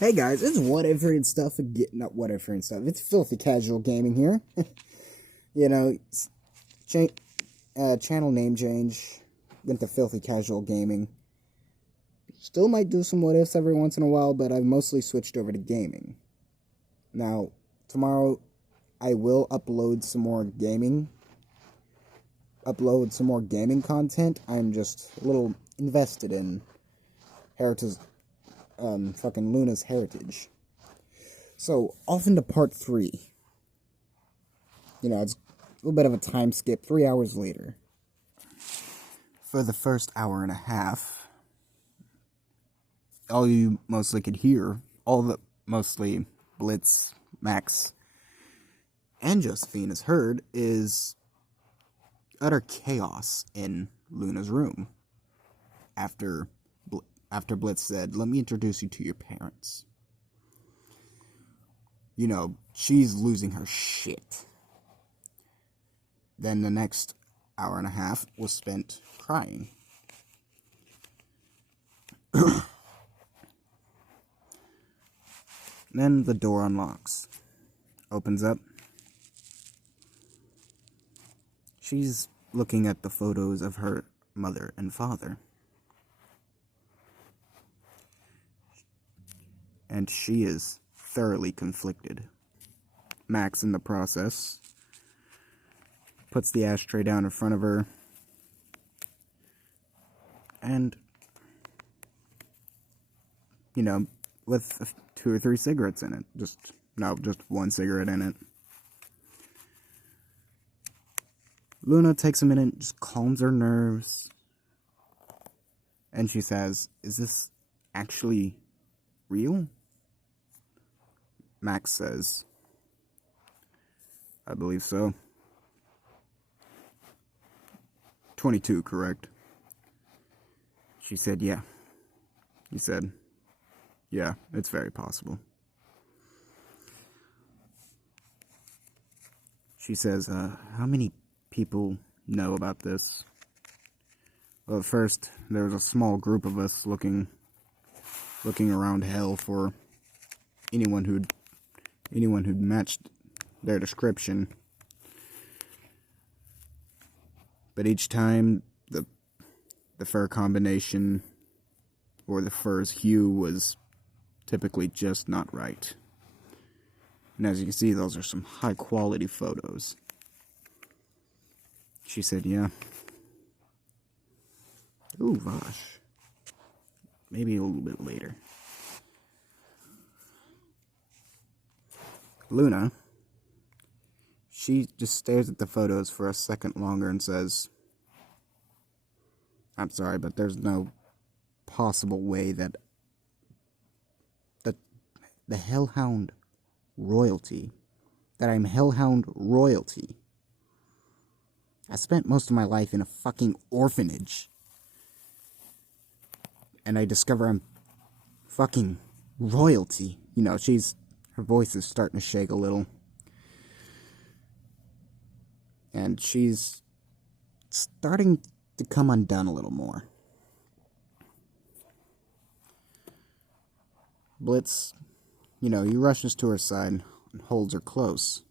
Hey guys, it's whatever and stuff. Not whatever and stuff. It's filthy casual gaming here. you know, cha- channel name change. Went to filthy casual gaming. Still might do some what ifs every once in a while, but I've mostly switched over to gaming. Now, tomorrow I will upload some more gaming. Content. I'm just a little invested in heritage. Fucking Loona's heritage. So, off into part 3. It's a little bit of a time skip, 3 hours later. For the first hour and a half, all you mostly could hear, mostly Blitz, Max, and Josephine has heard, is utter chaos in Loona's room. After Blitz said, "Let me introduce you to your parents." She's losing her shit. Then the next hour and a half was spent crying. Then the door unlocks. Opens up. She's looking at the photos of her mother and father. And she is thoroughly conflicted. Max, in the process, puts the ashtray down in front of her, and, with 2 or 3 cigarettes in it. Just one cigarette in it. Loona takes a minute, just calms her nerves, and she says, "Is this actually real?" Max says, "I believe so." 22, correct? She said, "Yeah." He said, "Yeah, it's very possible." She says, "How many people know about this?" Well, at first, there was a small group of us looking around hell for anyone who'd matched their description. But each time, the fur combination or the fur's hue was typically just not right. And as you can see, those are some high quality photos. She said, "Yeah." Ooh, Vosh. Maybe a little bit later. Loona, she just stares at the photos for a second longer and says, "I'm sorry, but there's no possible way that the Hellhound royalty, that I'm Hellhound royalty. I spent most of my life in a fucking orphanage, and I discover I'm fucking royalty." Her voice is starting to shake a little. And she's starting to come undone a little more. Blitz, he rushes to her side and holds her close.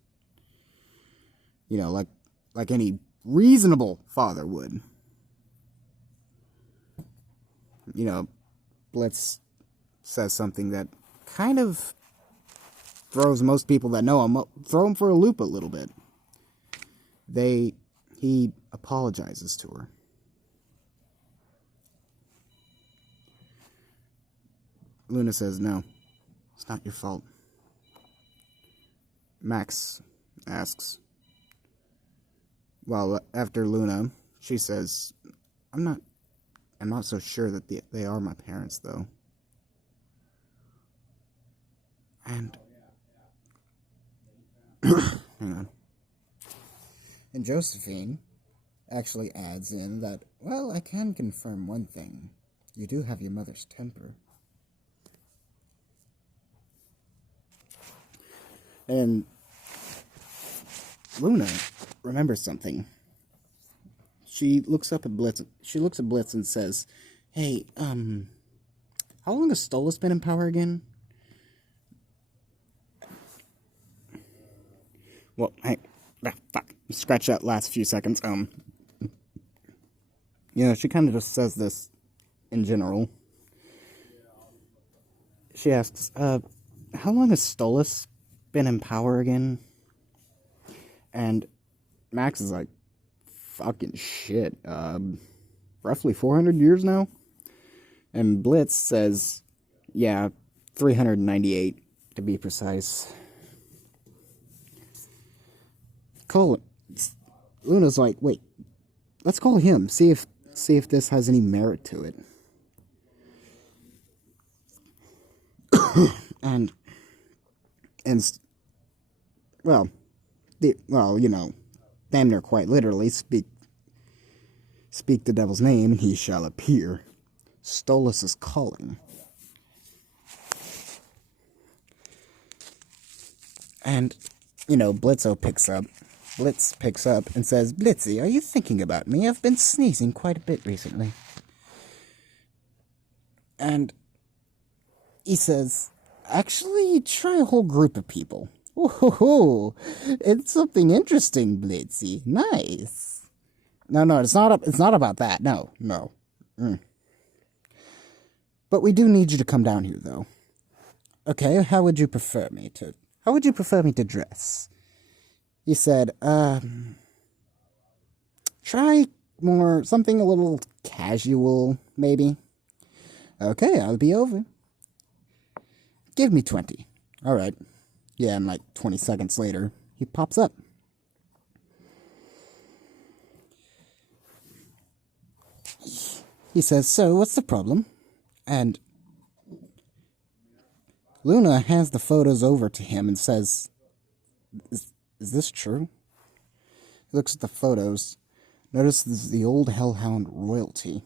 Like any reasonable father would. Blitz says something that kind of throws most people that know him, throw him for a loop a little bit. He apologizes to her. Loona says, "No, it's not your fault." Max asks, well, after Loona, she says, I'm not so sure that they are my parents, though." And hang on. And Josephine actually adds in that, "Well, I can confirm one thing. You do have your mother's temper." And Loona remembers something. She looks at Blitz and says, "Hey, how long has Stolas been in power again?" Well, hey, fuck. Scratch that last few seconds. She kind of just says this in general. She asks, how long has Stolas been in power again? And Max is like, fucking shit. Roughly 400 years now? And Blitz says, yeah, 398 to be precise. Luna's like, wait, let's call him. See if this has any merit to it. and damn near quite literally, speak the devil's name and he shall appear. Stolas is calling. And, Blitz picks up and says, Blitzy, are you thinking about me? I've been sneezing quite a bit recently. And he says, actually, try a whole group of people. Oh, it's something interesting, Blitzy. Nice. No, it's not about that. No. But we do need you to come down here, though. Okay, how would you prefer me to dress? He said, try something a little casual, maybe. Okay, I'll be over. Give me 20. All right. Yeah, and like 20 seconds later, he pops up. He says, so, what's the problem? And Loona hands the photos over to him and says, Is this true? He looks at the photos, notices the old Hellhound royalty.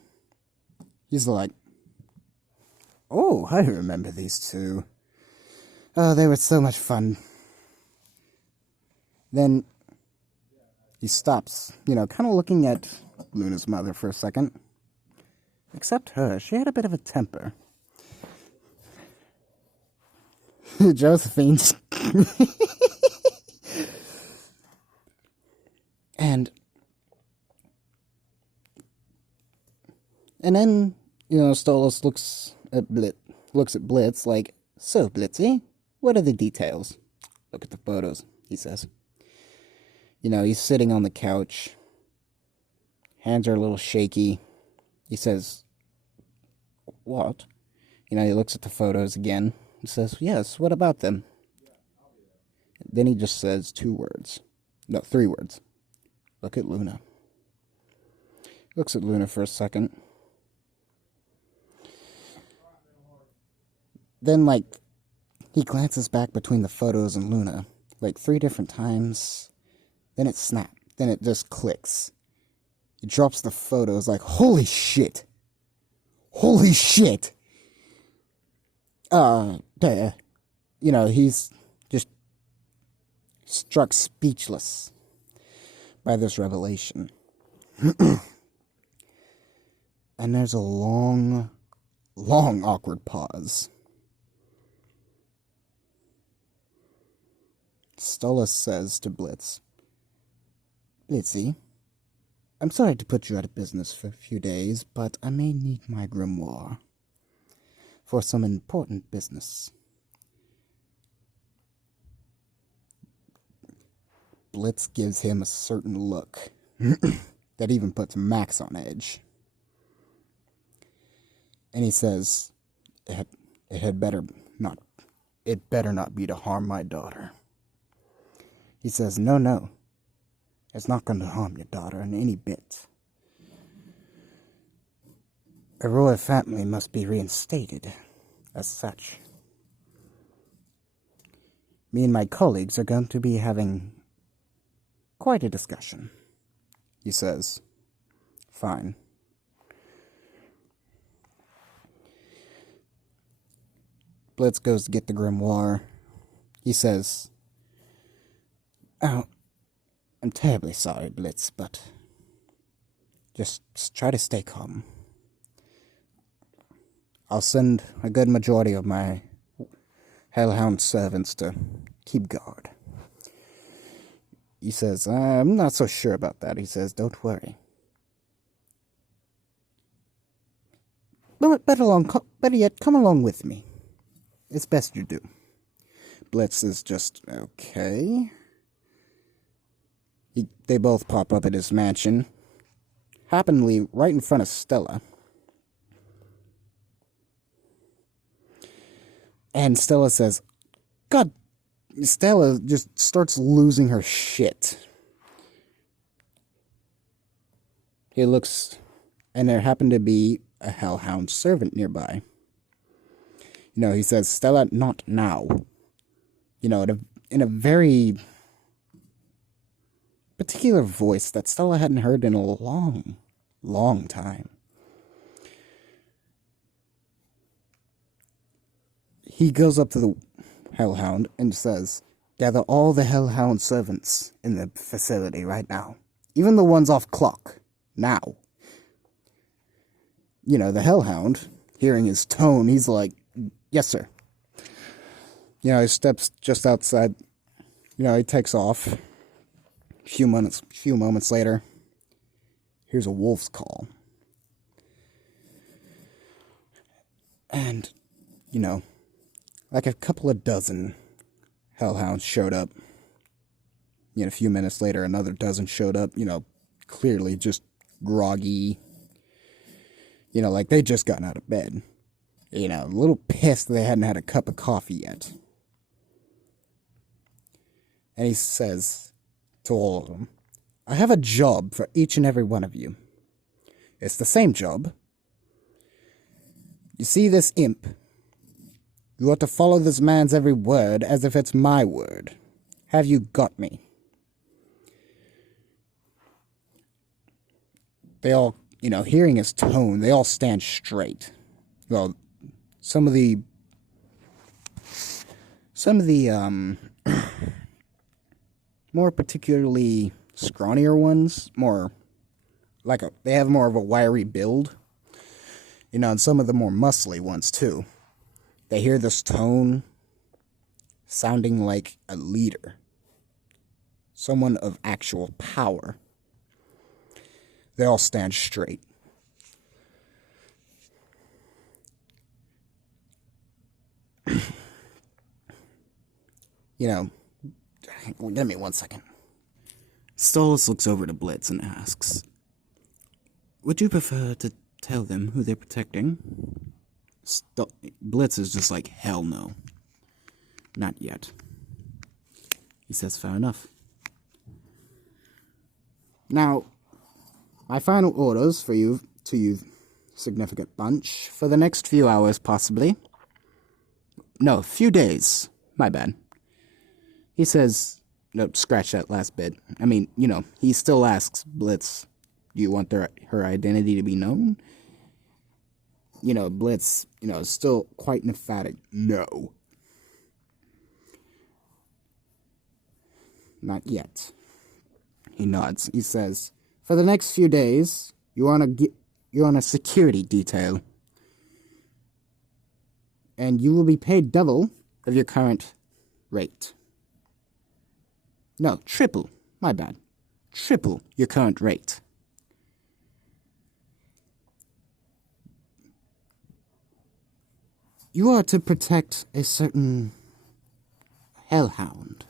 He's like, oh, I remember these two. Oh, they were so much fun. Then he stops, kind of looking at Luna's mother for a second. Except her, she had a bit of a temper. Josephine. And then, Stolas looks at Blitz like, so, Blitzy, what are the details? Look at the photos, he says. He's sitting on the couch. Hands are a little shaky. He says, what? He looks at the photos again. He says, yes, what about them? Then he just says 3 words. Look at Loona. Looks at Loona for a second. Then, he glances back between the photos and Loona, 3 different times. Then it snaps. Then it just clicks. He drops the photos holy shit! Holy shit! He's just struck speechless by this revelation. And there's a long, long awkward pause. Stolas says to Blitz, Blitzy, I'm sorry to put you out of business for a few days, but I may need my grimoire for some important business. Blitz gives him a certain look that even puts Max on edge. And he says, it better not be to harm my daughter. He says, no, it's not going to harm your daughter in any bit. A royal family must be reinstated as such. Me and my colleagues are going to be having quite a discussion. He says, fine. Blitz goes to get the grimoire. He says, oh, I'm terribly sorry, Blitz, but just try to stay calm. I'll send a good majority of my Hellhound servants to keep guard. he says, I'm not so sure about that. He says, don't worry. But better yet, come along with me. It's best you do. Blitz is just, okay. They both pop up at his mansion. Happenly, right in front of Stella. And Stella says, God, Stella just starts losing her shit. He looks, and there happened to be a hellhound servant nearby. You know, he says, Stella, not now. You know, in a very particular voice that Stella hadn't heard in a long, long time. He goes up to the hellhound and says, gather all the hellhound servants in the facility right now. Even the ones off clock. Now. You know, the hellhound, hearing his tone, he's like, yes, sir. You know, he steps just outside. You know, he takes off. A few moments later, here's a wolf's call. And, you know, like a couple of dozen hellhounds showed up. You know, a few minutes later, another dozen showed up, you know, clearly just groggy. You know, like they just gotten out of bed. You know, a little pissed they hadn't had a cup of coffee yet. And he says to all of them, I have a job for each and every one of you. It's the same job. You see this imp? You ought to follow this man's every word as if it's my word. Have you got me? They all, you know, hearing his tone, they all stand straight. Well, some of the more particularly scrawnier ones, they have more of a wiry build. You know, and some of the more muscly ones too. They hear this tone sounding like a leader. Someone of actual power. They all stand straight. You know, give me 1 second. Stolas looks over to Blitz and asks, would you prefer to tell them who they're protecting? Blitz is just like, hell no. Not yet. He says, fair enough. Now, my final orders for you significant bunch, for the next few hours possibly. No, few days. My bad. He says, no, scratch that last bit. I mean, you know, he still asks Blitz, do you want her identity to be known? You know, Blitz, you know, is still quite emphatic. No. Not yet. He nods. He says, for the next few days, you're on a security detail. And you will be paid double of your current rate. No, triple. My bad. Triple your current rate. You are to protect a certain hellhound.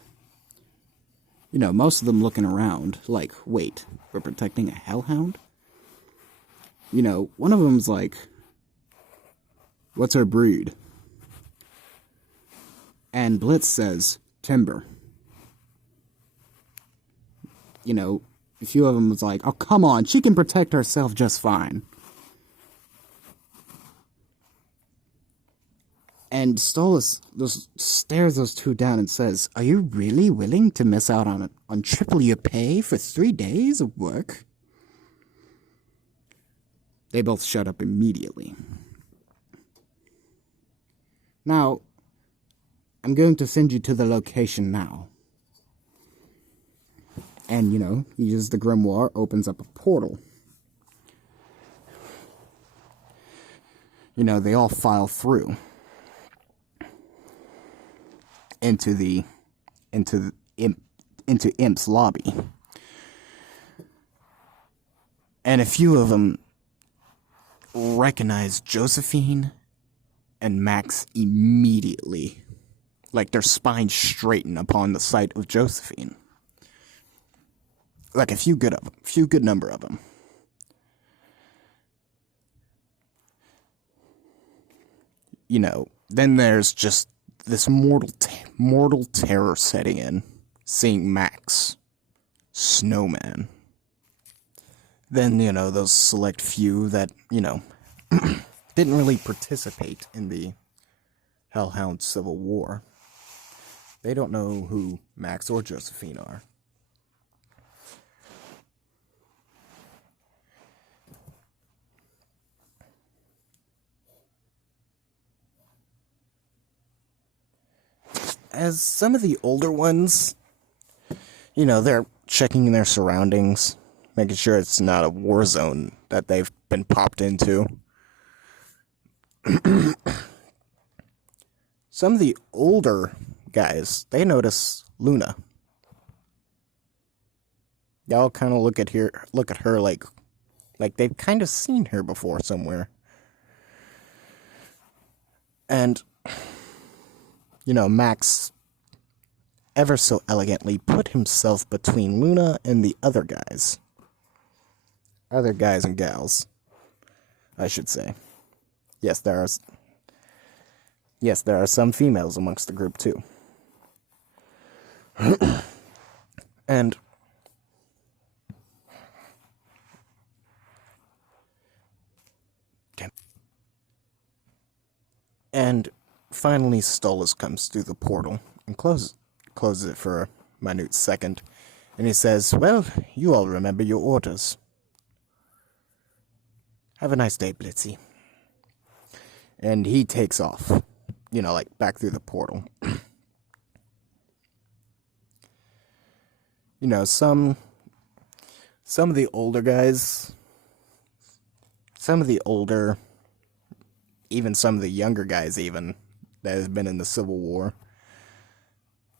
You know, most of them looking around like, wait, we're protecting a hellhound? You know, one of them's like, what's her breed? And Blitz says, timber. You know, a few of them was like, oh, come on, she can protect herself just fine. And Stolas just stares those two down and says, are you really willing to miss out on triple your pay for 3 days of work? They both shut up immediately. Now, I'm going to send you to the location now. And, you know, he uses the grimoire, opens up a portal. You know, they all file through into into Imp's lobby. And a few of them recognized Josephine and Max immediately. Like their spines straighten upon the sight of Josephine. Like a few good number of them. You know, then there's just this mortal terror setting in, seeing Max, Snowman. Then, you know, those select few that, you know, didn't really participate in the Hellhound Civil War. They don't know who Max or Josephine are. As some of the older ones, you know, they're checking their surroundings, making sure it's not a war zone that they've been popped into. Some of the older guys, they notice Loona. Y'all kind of look at her like they've kind of seen her before somewhere. And, you know, Max ever so elegantly put himself between Loona and the other guys. Other guys and gals, I should say. Yes, there are some females amongst the group too. And finally Stolas comes through the portal and closes it for a minute second, and he says, "Well, you all remember your orders. Have a nice day, Blitzy." And he takes off, you know, like back through the portal. You know, some of the older guys, even some of the younger guys even, that have been in the Civil War,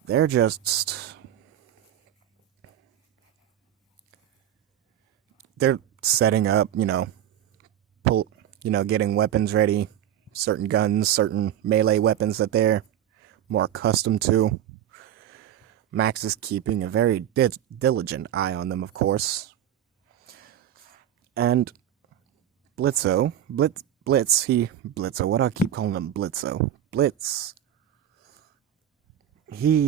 they're setting up, getting weapons ready, certain guns, certain melee weapons that they're more accustomed to. Max is keeping a very diligent eye on them, of course. And Blitzo, what do I keep calling him? Blitzo. Blitz. He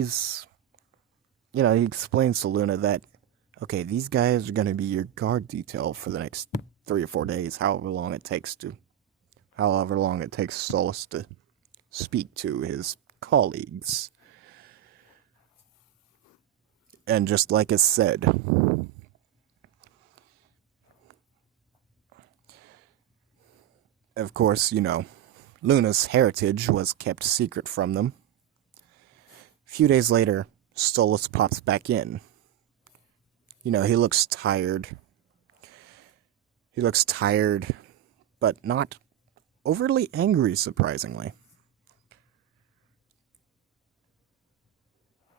explains to Loona that, okay, these guys are going to be your guard detail for the next 3 or 4 days, however long it takes Stolas to speak to his colleagues. And just like I said, of course, Loona's heritage was kept secret from them. A few days later, Stolas pops back in. He looks tired. But not overly angry, surprisingly.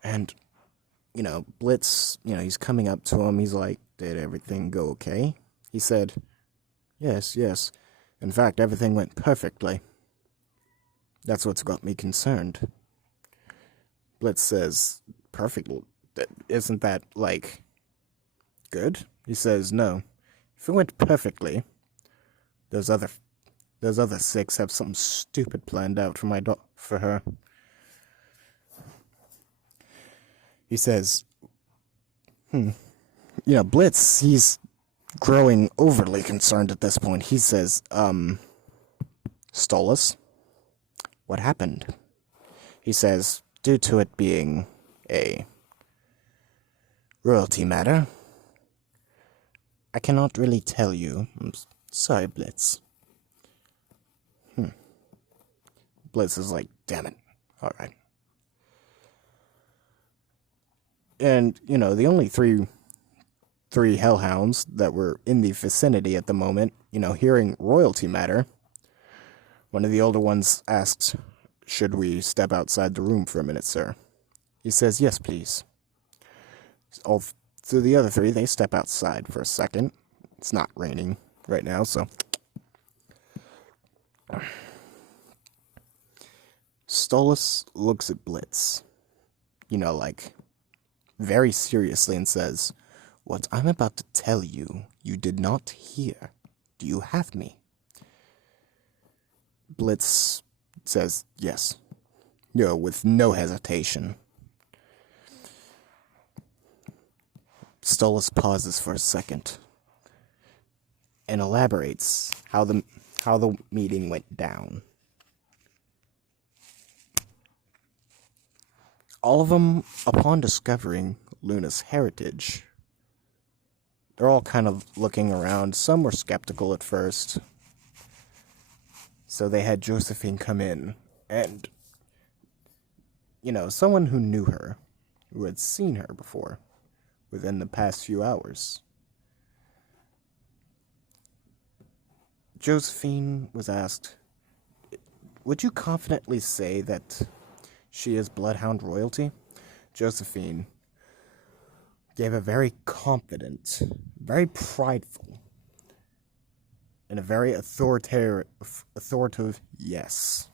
And, Blitz, he's coming up to him. He's like, "Did everything go okay?" He said, Yes. In fact, everything went perfectly. That's what's got me concerned." Blitz says, "Perfect? Isn't that, good?" He says, "No. If it went perfectly, those other 6 have something stupid planned out for her." He says, Blitz, he's growing overly concerned at this point. He says, "Stolas, what happened?" He says, "Due to it being a royalty matter, I cannot really tell you. I'm sorry, Blitz." Blitz is like, "Damn it. Alright." And, the only three hellhounds that were in the vicinity at the moment, hearing royalty matter, one of the older ones asks, "Should we step outside the room for a minute, sir?" He says, "Yes, please." So the other three, they step outside for a second. It's not raining right now, so. Stolas looks at Blitz, like, very seriously and says, "What I'm about to tell you, you did not hear. Do you have me?" Blitz says, "Yes." With no hesitation. Stolas pauses for a second and elaborates how the meeting went down. All of them, upon discovering Loona's heritage, they're all kind of looking around. Some were skeptical at first. So they had Josephine come in, and, someone who knew her, who had seen her before, within the past few hours. Josephine was asked, "Would you confidently say that she is Bloodhound royalty?" Josephine gave a very confident, very prideful, and a very authoritative yes.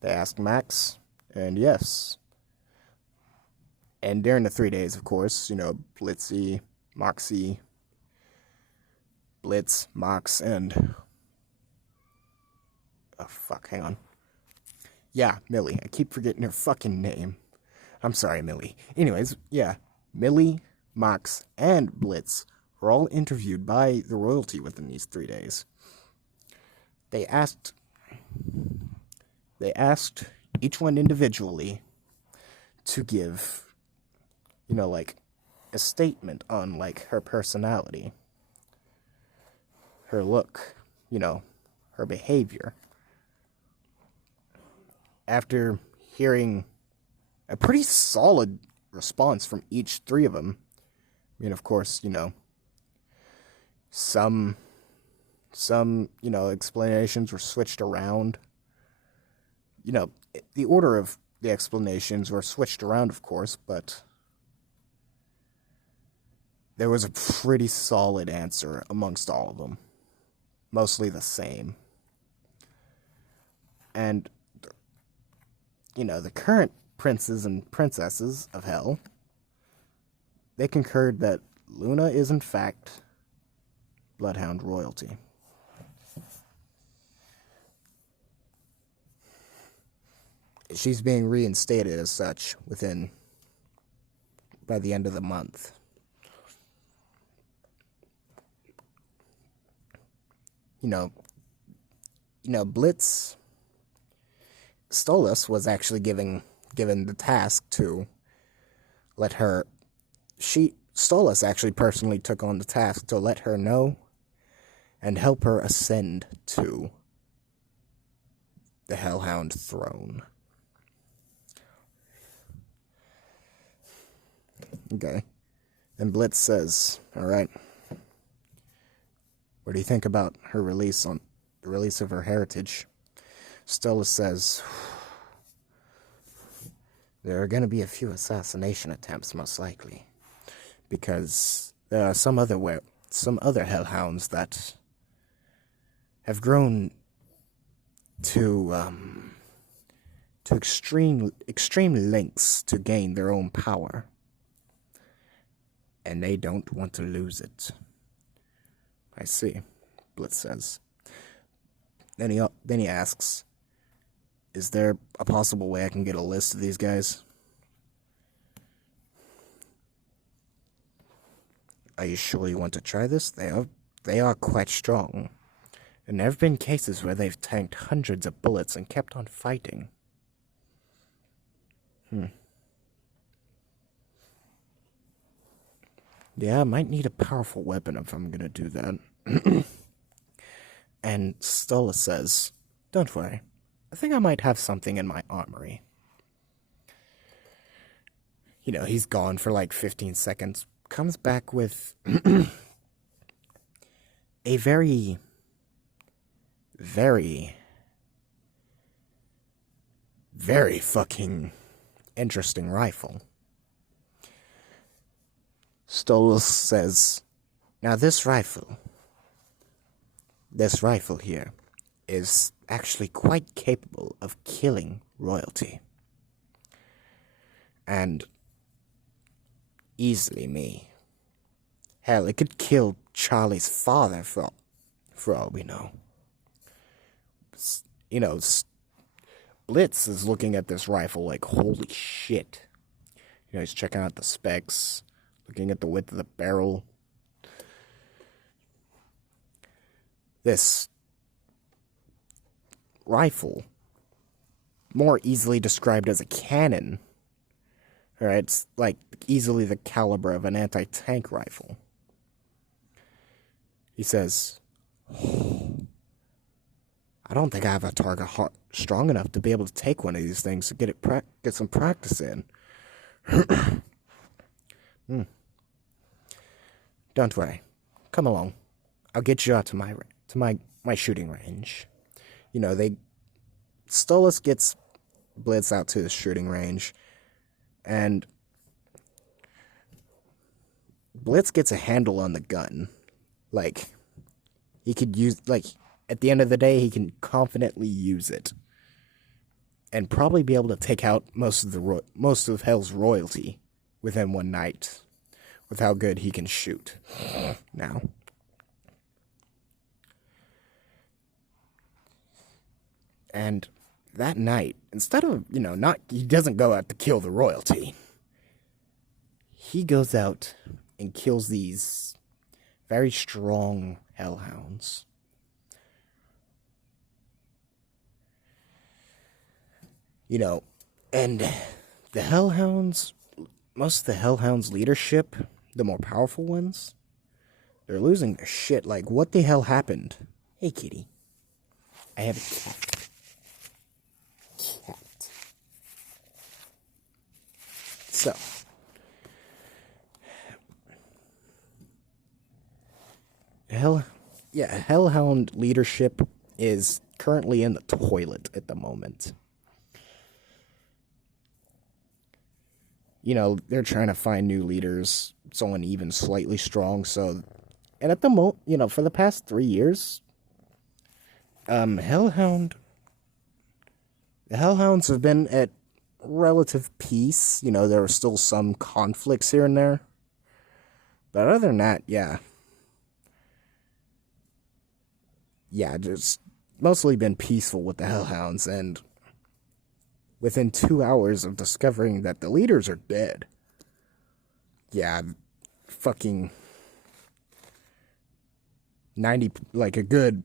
They asked Max, and yes. And during the 3 days, of course, Blitzy, Moxie, Blitz, Mox, and... Oh, fuck, hang on. Yeah, Millie. I keep forgetting her fucking name. I'm sorry, Millie. Anyways, yeah, Millie, Mox, and Blitz were all interviewed by the royalty within these 3 days. They asked each one individually to give, a statement on, her personality, her look, her behavior. After hearing a pretty solid response from each three of them, of course, some explanations were switched around. The order of the explanations were switched around, of course, but there was a pretty solid answer amongst all of them. Mostly the same. And, the current princes and princesses of Hell, they concurred that Loona is in fact Bloodhound royalty. She's being reinstated as such by the end of the month. Blitz Stolas was actually given the task to let her... Stolas actually personally took on the task to let her know and help her ascend to the Hellhound throne. Okay. And Blitz says, "Alright, what do you think about her release on the release of her heritage?" Stolas says, "There are going to be a few assassination attempts, most likely, because there are some other hellhounds that have grown to extreme lengths to gain their own power, and they don't want to lose it." "I see," Blitz says. Then he asks, "Is there a possible way I can get a list of these guys?" "Are you sure you want to try this? They are quite strong. And there have been cases where they've tanked hundreds of bullets and kept on fighting." "Yeah, I might need a powerful weapon if I'm gonna do that." And Stolas says, "Don't worry. I think I might have something in my armory." He's gone for like 15 seconds. Comes back with a very, very, very fucking interesting rifle. Stolas says, now this rifle here is actually quite capable of killing royalty. And easily me. Hell, it could kill Charlie's father for all we know. You know, Blitz is looking at this rifle like, holy shit. You know, he's checking out the specs, looking at the width of the barrel. This rifle, more easily described as a cannon, alright, it's like easily the caliber of an anti-tank rifle. He says, I don't think I have a target strong enough to be able to take one of these things to get some practice in. Don't worry. Come along. I'll get you out to my shooting range. You know, Stolas gets Blitz out to his shooting range, and Blitz gets a handle on the gun. Like, he could use, like, at the end of the day, he can confidently use it. And probably be able to take out most of Hell's royalty within one night. With how good he can shoot. Now. And that night, instead of, he doesn't go out to kill the royalty. He goes out and kills these very strong hellhounds. And the hellhounds, most of the hellhounds' leadership, the more powerful ones, they're losing their shit. Like, what the hell happened? Hey, kitty. I have a cat. So, hellhound leadership is currently in the toilet at the moment. They're trying to find new leaders, someone even slightly strong. So, and at the moment, for the past 3 years, the hellhounds have been at relative peace. There are still some conflicts here and there. But other than that, yeah, just mostly been peaceful with the hellhounds, and within 2 hours of discovering that the leaders are dead. Yeah, fucking 90, like a good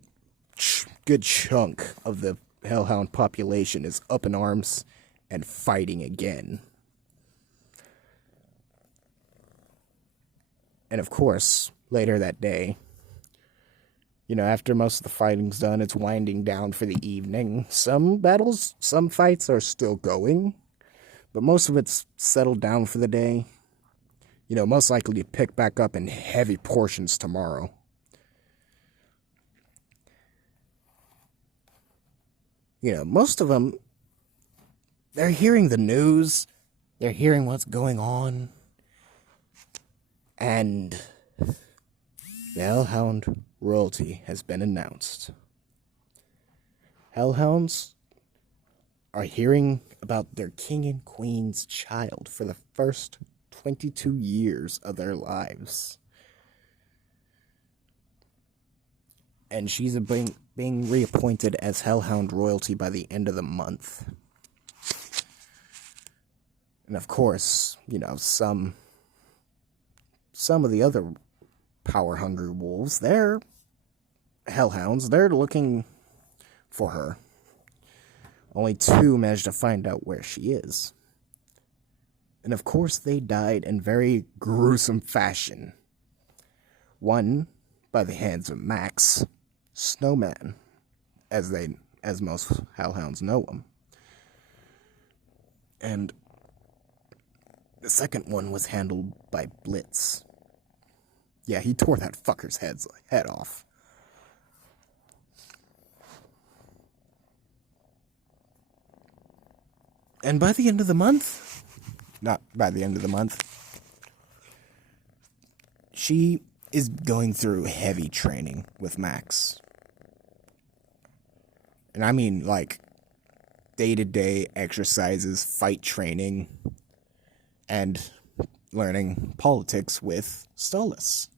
chunk of the hellhound population is up in arms and fighting again. And of course, later that day, after most of the fighting's done, it's winding down for the evening. Some fights are still going, but most of it's settled down for the day. Most likely to pick back up in heavy portions tomorrow. Most of them, they're hearing the news, they're hearing what's going on, and the hellhound royalty has been announced. Hellhounds are hearing about their king and queen's child for the first 22 years of their lives. And she's being reappointed as hellhound royalty by the end of the month. And of course, some of the other power-hungry wolves, they're hellhounds. They're looking for her. Only 2 managed to find out where she is. And of course, they died in very gruesome fashion. One by the hands of Max, Snowman, as most hellhounds know him. And the second one was handled by Blitz. Yeah, he tore that fucker's head off. And by the end of the month, not by the end of the month. She is going through heavy training with Max. And I mean, like, day-to-day exercises, fight training, and learning politics with Stolas.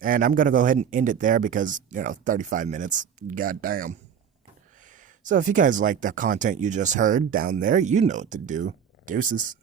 And I'm going to go ahead and end it there because, 35 minutes, goddamn. So if you guys like the content you just heard down there, you know what to do. Deuces.